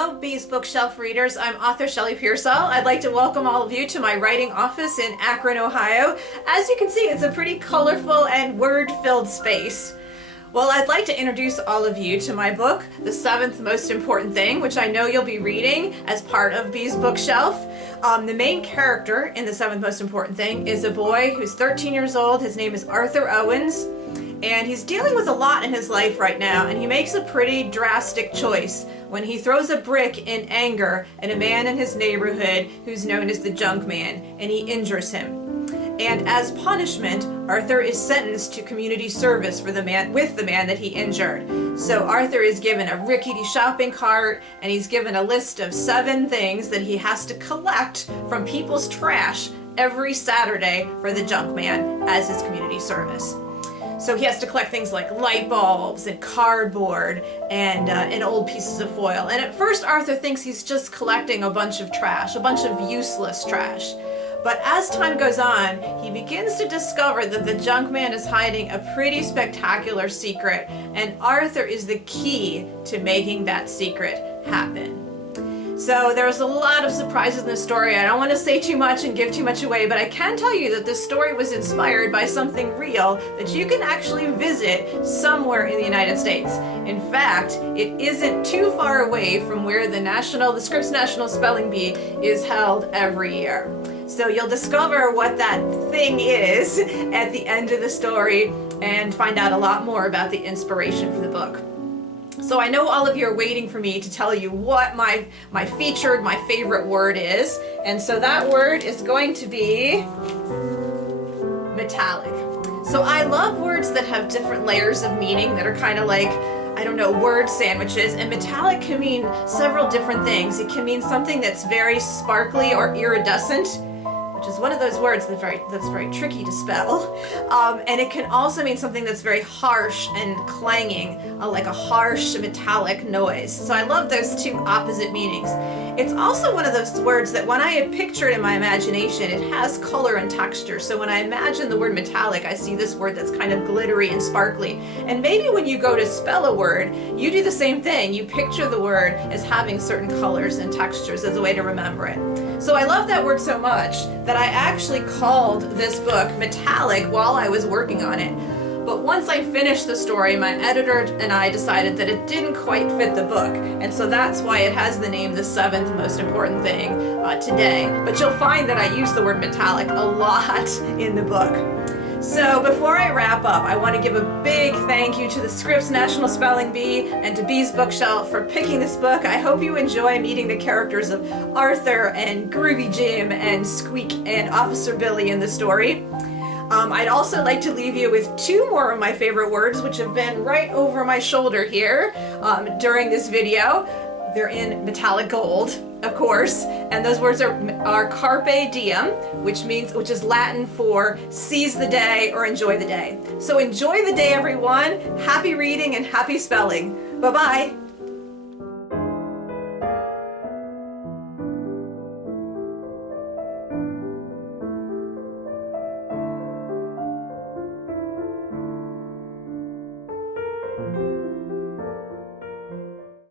Hello Bees Bookshelf readers, I'm author Shelley Pearsall. I'd like to welcome all of you to my writing office in Akron, Ohio. As you can see, it's a pretty colorful and word-filled space. Well, I'd like to introduce all of you to my book, The Seventh Most Important Thing, which I know you'll be reading as part of Bees Bookshelf. The main character in The Seventh Most Important Thing is a boy who's 13 years old. His name is Arthur Owens, and he's dealing with a lot in his life right now, and he makes a pretty drastic choice when he throws a brick in anger at a man in his neighborhood who's known as the Junk Man, and he injures him. And as punishment, Arthur is sentenced to community service with the man that he injured. So Arthur is given a rickety shopping cart, and he's given a list of 7 things that he has to collect from people's trash every Saturday for the Junk Man as his community service. So he has to collect things like light bulbs and cardboard and old pieces of foil. And at first Arthur thinks he's just collecting a bunch of trash, a bunch of useless trash. But as time goes on, he begins to discover that the Junk Man is hiding a pretty spectacular secret, and Arthur is the key to making that secret happen. So there's a lot of surprises in this story. I don't want to say too much and give too much away, but I can tell you that this story was inspired by something real that you can actually visit somewhere in the United States. In fact, it isn't too far away from where the Scripps National Spelling Bee is held every year. So you'll discover what that thing is at the end of the story and find out a lot more about the inspiration for the book. So I know all of you are waiting for me to tell you what my favorite word is, and so that word is going to be metallic. So I love words that have different layers of meaning that are kind of like, I don't know, word sandwiches, and metallic can mean several different things. It can mean something that's very sparkly or iridescent, which is one of those words that's very tricky to spell. And it can also mean something that's very harsh and clanging, like a harsh metallic noise. So I love those two opposite meanings. It's also one of those words that when I picture it in my imagination, it has color and texture. So when I imagine the word metallic, I see this word that's kind of glittery and sparkly. And maybe when you go to spell a word, you do the same thing. You picture the word as having certain colors and textures as a way to remember it. So I love that word so much that I actually called this book Metallic while I was working on it. But once I finished the story, my editor and I decided that it didn't quite fit the book. And so that's why it has the name The Seventh Most Important Thing today. But you'll find that I use the word metallic a lot in the book. So before I wrap up, I want to give a big thank you to the Scripps National Spelling Bee and to Bees Bookshelf for picking this book. I hope you enjoy meeting the characters of Arthur and Groovy Jim and Squeak and Officer Billy in the story. I'd also like to leave you with 2 more of my favorite words, which have been right over my shoulder here during this video. They're in metallic gold, of course, and those words are carpe diem, which is Latin for seize the day or enjoy the day. So enjoy the day, everyone. Happy reading and happy spelling. Bye-bye.